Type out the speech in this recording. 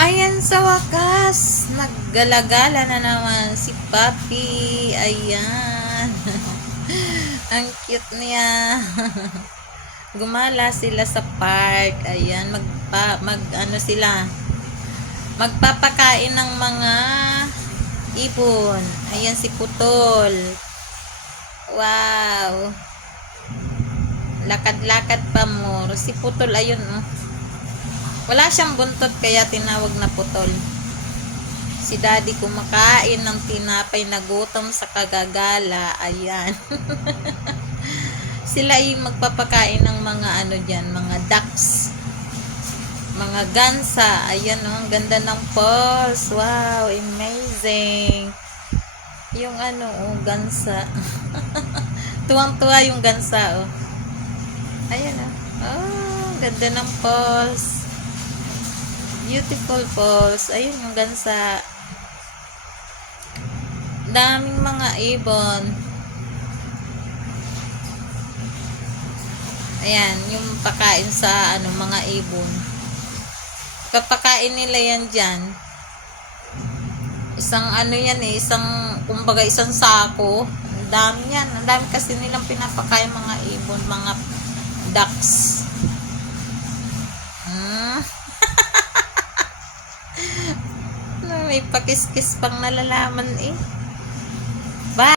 Ayan, sa wakas, naggalagala na naman si Papi. Ayan. Ang cute niya. Gumala sila sa park. Ayan, ano sila. Magpapakain ng mga ibon. Ayan si Putol. Wow. Lakad-lakad pa mo. Si Putol, ayun oh. Wala siyang buntot kaya tinawag na putol. Si daddy kumakain ng tinapay na gutom sa kagagala. Ayan. Sila ay magpapakain ng mga ano dyan, mga ducks. Mga gansa. Ayan oh, ang ganda ng pulse. Wow, amazing. Yung ano oh, gansa. Tuwang-tuwa yung gansa oh. Ayan oh. Oh, ganda ng pulse. Beautiful falls. Ayun yung gansa. Daming mga ibon. Ayan, yung pakain sa ano mga ibon. Papakain nila yan dyan. Isang ano yan eh, kumbaga isang sako. Ang dami yan. Ang dami kasi nilang pinapakain mga ibon, mga ducks. May pakiskis pang nalalaman eh.